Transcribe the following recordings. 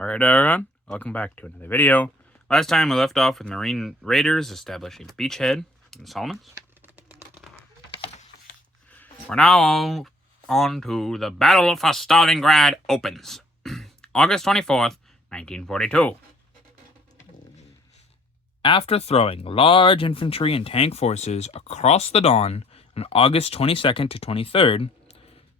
Alright everyone, welcome back to another video. Last time we left off with Marine raiders establishing a beachhead in the Solomons. We're now on to the Battle of Stalingrad opens. August 24th, 1942. After throwing large infantry and tank forces across the Don on August 22nd to 23rd,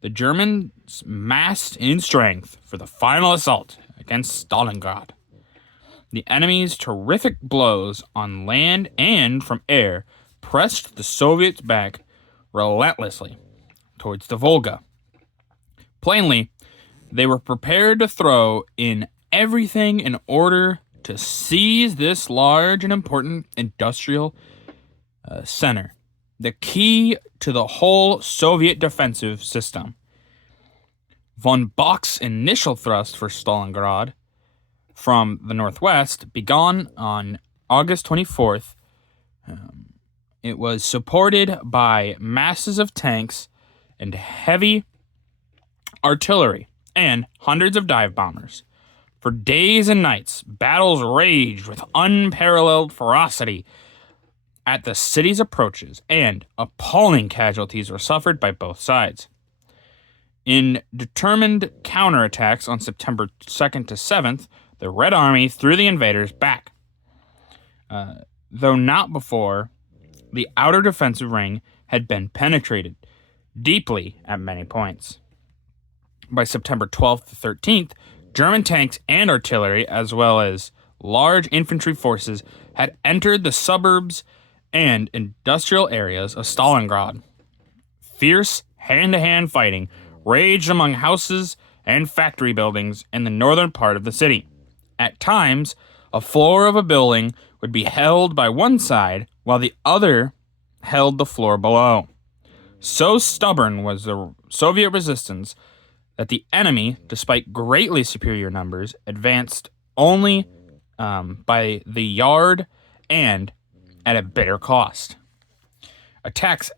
the Germans massed in strength for the final assault against Stalingrad. The enemy's terrific blows on land and from air pressed the Soviets back relentlessly towards the Volga. Plainly, they were prepared to throw in everything in order to seize this large and important industrial center, the key to the whole Soviet defensive system. Von Bock's initial thrust for Stalingrad from the northwest began on August 24th. It was supported by masses of tanks and heavy artillery and hundreds of dive bombers. For days and nights, battles raged with unparalleled ferocity at the city's approaches, and appalling casualties were suffered by both sides. In determined counterattacks on September 2nd to 7th, the Red Army threw the invaders back. Though not before, the outer defensive ring had been penetrated deeply at many points. By September 12th to 13th, German tanks and artillery, as well as large infantry forces, had entered the suburbs and industrial areas of Stalingrad. Fierce hand-to-hand fighting raged among houses and factory buildings in the northern part of the city. At times, a floor of a building would be held by one side while the other held the floor below. So stubborn was the Soviet resistance that the enemy, despite greatly superior numbers, advanced only by the yard and at a bitter cost. Attack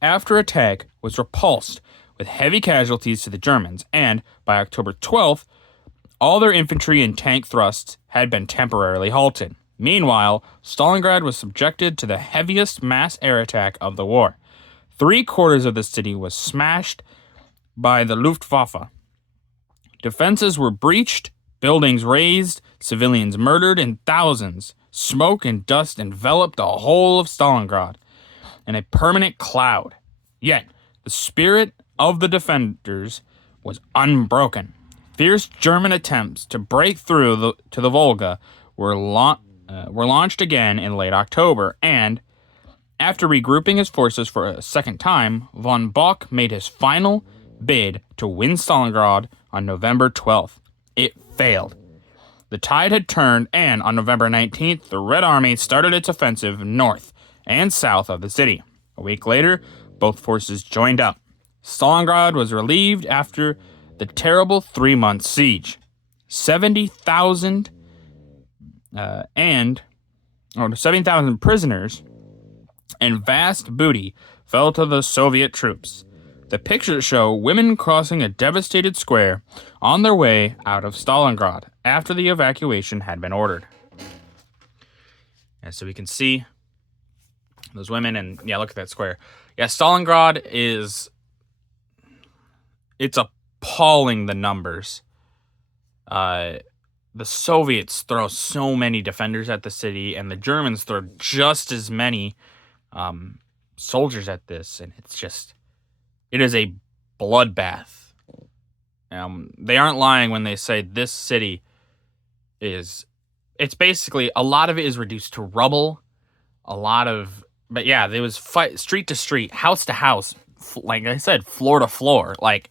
after attack was repulsed with heavy casualties to the Germans, and by October 12th, all their infantry and tank thrusts had been temporarily halted. Meanwhile, Stalingrad was subjected to the heaviest mass air attack of the war. 3/4 of the city was smashed by the Luftwaffe. Defenses were breached, buildings razed, civilians murdered in thousands. Smoke and dust enveloped the whole of Stalingrad in a permanent cloud. Yet, the spirit of the defenders was unbroken. Fierce German attempts to break through to the Volga were launched again in late October, and after regrouping his forces for a second time, von Bock made his final bid to win Stalingrad on November 12th. It failed. The tide had turned, and on November 19th, the Red Army started its offensive north and south of the city. A week later, both forces joined up. Stalingrad was relieved after the terrible 3-month siege. 70,000 prisoners and vast booty fell to the Soviet troops. The pictures show women crossing a devastated square on their way out of Stalingrad after the evacuation had been ordered. So we can see those women, and look at that square. Stalingrad it's appalling, the numbers. The Soviets throw so many defenders at the city, and the Germans throw just as many soldiers at this, and it is a bloodbath. They aren't lying when they say this city it's basically, a lot of it is reduced to rubble. There was fight street to street, house to house, like I said, floor to floor. Like,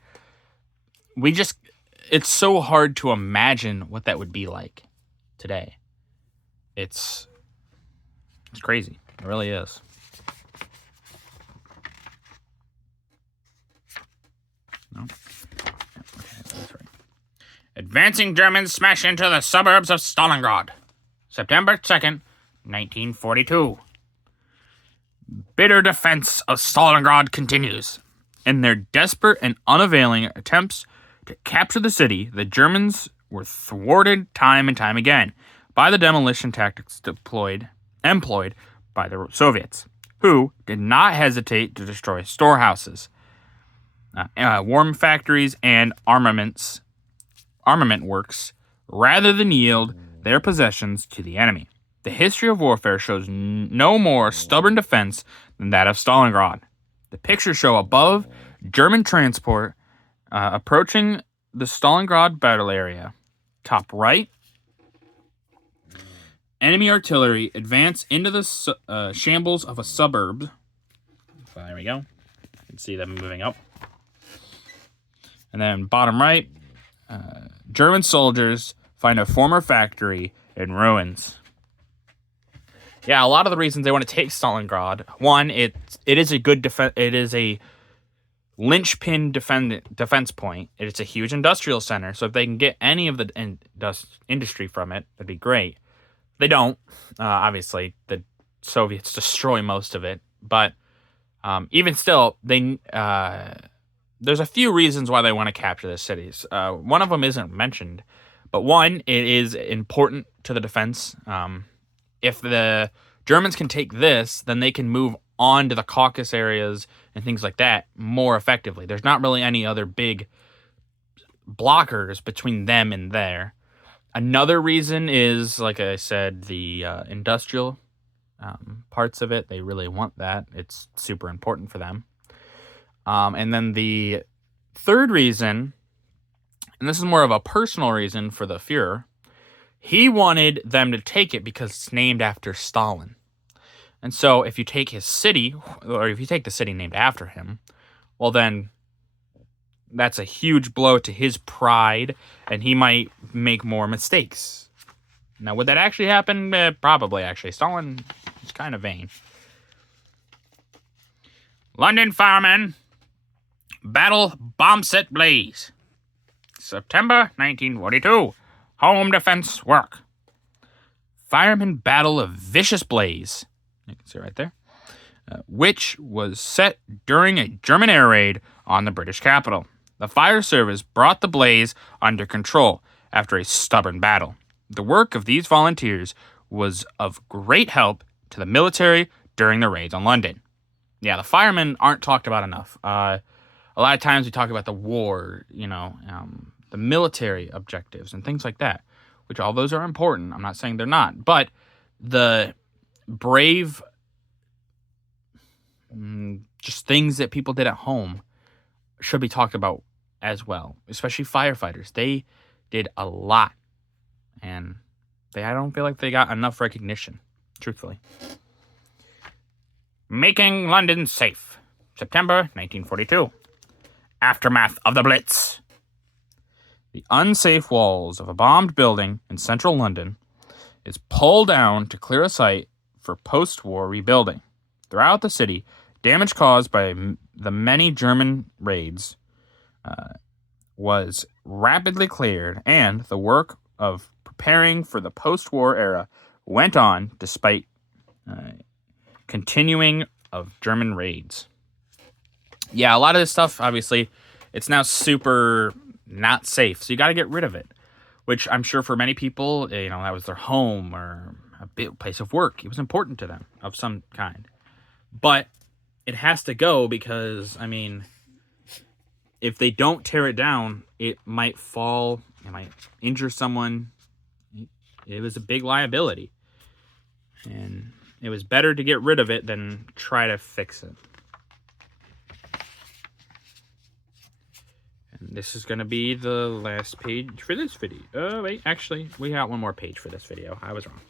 it's so hard to imagine what that would be like today. It's crazy. It really is. No? Okay, that's right. Advancing Germans smash into the suburbs of Stalingrad. September 2nd, 1942. Bitter defense of Stalingrad continues. In their desperate and unavailing attempts to capture the city, the Germans were thwarted time and time again by the demolition tactics employed by the Soviets, who did not hesitate to destroy storehouses, warm factories, and armament works rather than yield their possessions to the enemy. The history of warfare shows no more stubborn defense than that of Stalingrad. The pictures show above German transport approaching the Stalingrad battle area. Top right, enemy artillery advance into the shambles of a suburb. So there we go. You can see them moving up. And then bottom right, German soldiers find a former factory in ruins. Yeah, a lot of the reasons they want to take Stalingrad. One, it is a good defense. It is a linchpin defense point. It's a huge industrial center, so if they can get any of the industry from it, that'd be great. They don't. Obviously, the Soviets destroy most of it, but even still, there's a few reasons why they want to capture the cities. One of them isn't mentioned, but one, it is important to the defense. If the Germans can take this, then they can move on to the Caucasus areas and things like that more effectively. There's not really any other big blockers between them and there. Another reason is, like I said, the industrial parts of it. They really want that. It's super important for them. And then the third reason, and this is more of a personal reason for the Fuhrer, he wanted them to take it because it's named after Stalin. And so if you take his city, or if you take the city named after him, well then that's a huge blow to his pride, and he might make more mistakes. Now, would that actually happen? Probably, actually. Stalin is kind of vain. London firemen battle bomb set blaze. September 1942. Home defense work. Firemen battle a vicious blaze. You can see right there. Which was set during a German air raid on the British capital. The fire service brought the blaze under control after a stubborn battle. The work of these volunteers was of great help to the military during the raids on London. Yeah, the firemen aren't talked about enough. A lot of times we talk about the war, the military objectives and things like that, which all those are important. I'm not saying they're not, but the brave, just things that people did at home should be talked about as well, especially firefighters. They did a lot, and I don't feel like they got enough recognition, truthfully. Making London safe. September 1942. Aftermath of the Blitz. The unsafe walls of a bombed building in central London is pulled down to clear a site for post-war rebuilding. Throughout the city, damage caused by the many German raids was rapidly cleared, and the work of preparing for the post-war era went on despite continuing of German raids. Yeah, a lot of this stuff, obviously, it's now super not safe, so you got to get rid of it, which I'm sure for many people, that was their home or a big place of work. It was important to them of some kind. But it has to go because, if they don't tear it down, it might fall, it might injure someone. It was a big liability. And it was better to get rid of it than try to fix it. And this is going to be the last page for this video. Oh, wait, actually, we got one more page for this video. I was wrong.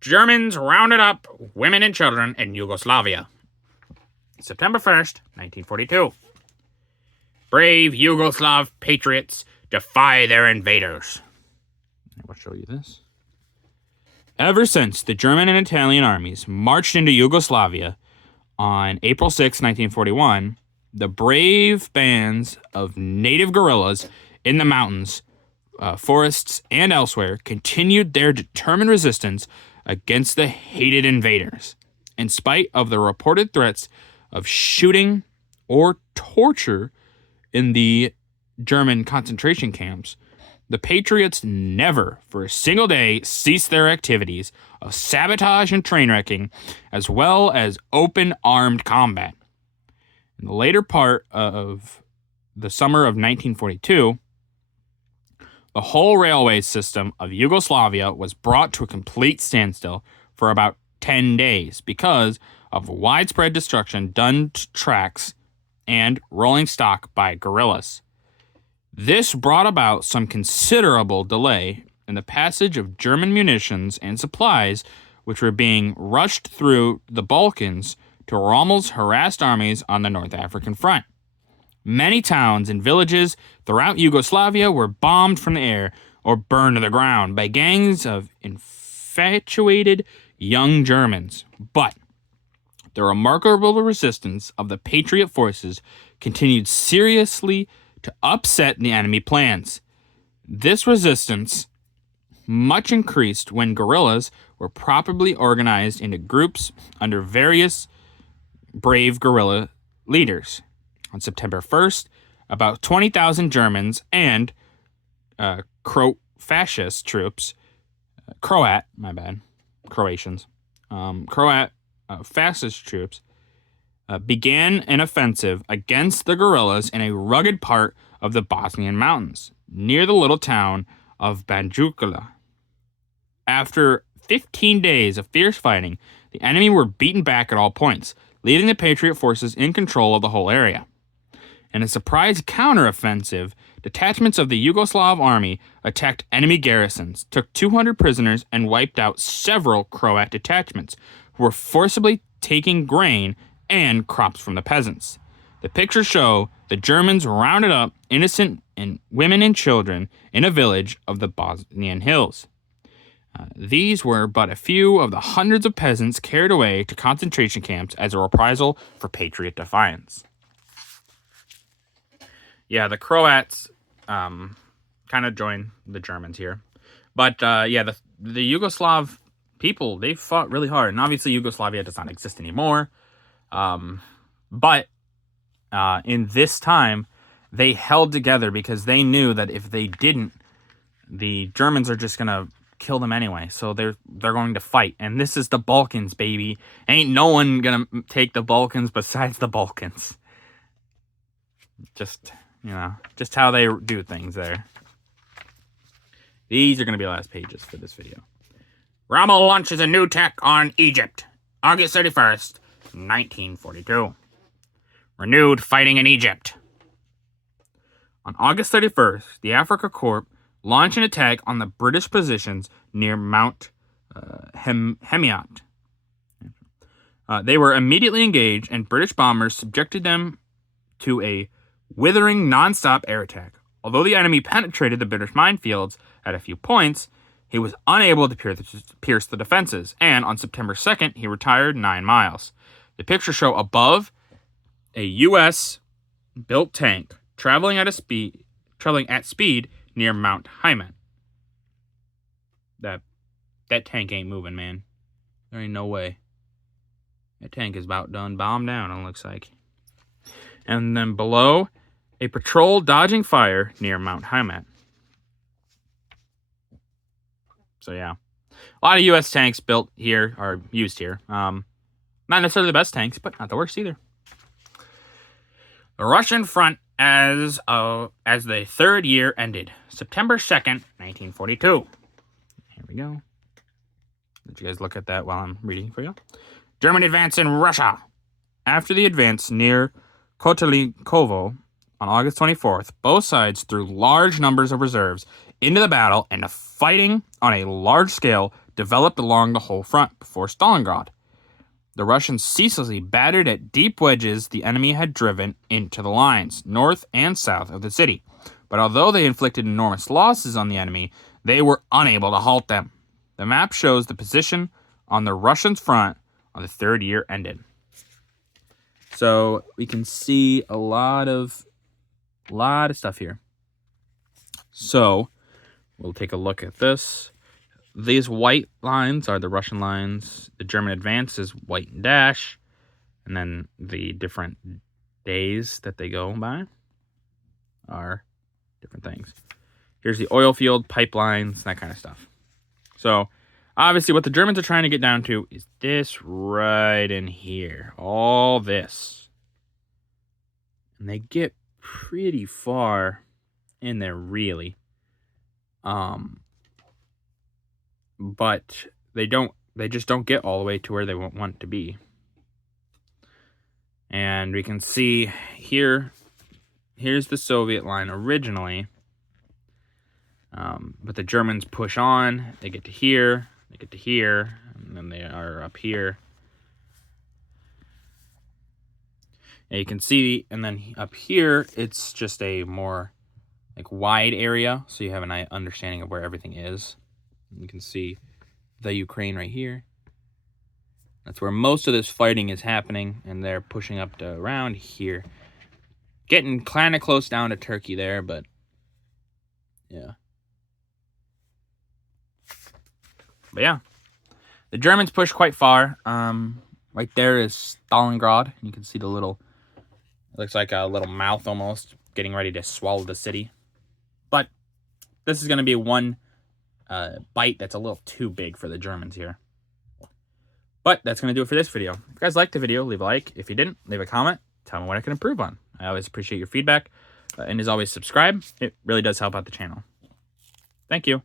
Germans rounded up women and children in Yugoslavia. September 1st, 1942. Brave Yugoslav patriots defy their invaders. I will show you this. Ever since the German and Italian armies marched into Yugoslavia on April 6, 1941, the brave bands of native guerrillas in the mountains, forests, and elsewhere continued their determined resistance against the hated invaders. In spite of the reported threats of shooting or torture in the German concentration camps, the Patriots never, for a single day, ceased their activities of sabotage and train wrecking, as well as open armed combat. In the later part of the summer of 1942, the whole railway system of Yugoslavia was brought to a complete standstill for about 10 days because of widespread destruction done to tracks and rolling stock by guerrillas. This brought about some considerable delay in the passage of German munitions and supplies, which were being rushed through the Balkans to Rommel's harassed armies on the North African front. Many towns and villages throughout Yugoslavia were bombed from the air or burned to the ground by gangs of infatuated young Germans. But the remarkable resistance of the Patriot forces continued seriously to upset the enemy plans. This resistance much increased when guerrillas were properly organized into groups under various brave guerrilla leaders. On September 1st, about 20,000 Germans and Croatians fascist troops began an offensive against the guerrillas in a rugged part of the Bosnian mountains, near the little town of Banjuka. After 15 days of fierce fighting, the enemy were beaten back at all points, leaving the Patriot forces in control of the whole area. In a surprise counteroffensive, detachments of the Yugoslav army attacked enemy garrisons, took 200 prisoners, and wiped out several Croat detachments, who were forcibly taking grain and crops from the peasants. The pictures show the Germans rounded up innocent and women and children in a village of the Bosnian hills. These were but a few of the hundreds of peasants carried away to concentration camps as a reprisal for Patriot defiance. Yeah, the Croats kind of joined the Germans here. But the Yugoslav people, they fought really hard. And obviously Yugoslavia does not exist anymore. But in this time, they held together because they knew that if they didn't, the Germans are just going to kill them anyway. So they're going to fight. And this is the Balkans, baby. Ain't no one going to take the Balkans besides the Balkans. Just how they do things there. These are going to be the last pages for this video. Rommel launches a new attack on Egypt. August 31st, 1942. Renewed fighting in Egypt. On August 31st, the Afrika Korps launched an attack on the British positions near Mount Hemiat. They were immediately engaged, and British bombers subjected them to a withering non-stop air attack. Although the enemy penetrated the British minefields at a few points, he was unable to pierce the defenses, and on September 2nd, he retired 9 miles. The pictures show above a U.S.-built tank traveling at speed near Mount Hemiat. That tank ain't moving, man. There ain't no way. That tank is about done bombed down, it looks like. And then below, a patrol dodging fire near Mount Hemiat. So yeah, a lot of U.S. tanks built here are used here. Not necessarily the best tanks, but not the worst either. The Russian front as the third year ended, September 2nd, 1942. Here we go. Let you guys look at that while I'm reading for you. German advance in Russia. After the advance near Kotelnikovo on August 24th, both sides threw large numbers of reserves into the battle, and the fighting on a large scale developed along the whole front before Stalingrad. The Russians ceaselessly battered at deep wedges the enemy had driven into the lines, north and south of the city. But although they inflicted enormous losses on the enemy, they were unable to halt them. The map shows the position on the Russians' front on the third year ended. So we can see a lot of stuff here. So we'll take a look at this. These white lines are the Russian lines. The German advance is white and dash. And then the different days that they go by are different things. Here's the oil field, pipelines, that kind of stuff. So, obviously, what the Germans are trying to get down to is this right in here. All this. And they get pretty far in there, really. But they just don't get all the way to where they want to be. And we can see here, here's the Soviet line originally. But the Germans push on, they get to here, and then they are up here. And you can see, and then up here, it's just a more like wide area, so you have an understanding of where everything is. You can see the Ukraine right here. That's where most of this fighting is happening, and they're pushing up to around here. Getting kind of close down to Turkey there, but yeah. But yeah, the Germans push quite far. Right there is Stalingrad. You can see the little, it looks like a little mouth almost, getting ready to swallow the city. But this is going to be one bite that's a little too big for the Germans here. But that's going to do it for this video. If you guys liked the video, leave a like. If you didn't, leave a comment. Tell me what I can improve on. I always appreciate your feedback. And as always, subscribe. It really does help out the channel. Thank you.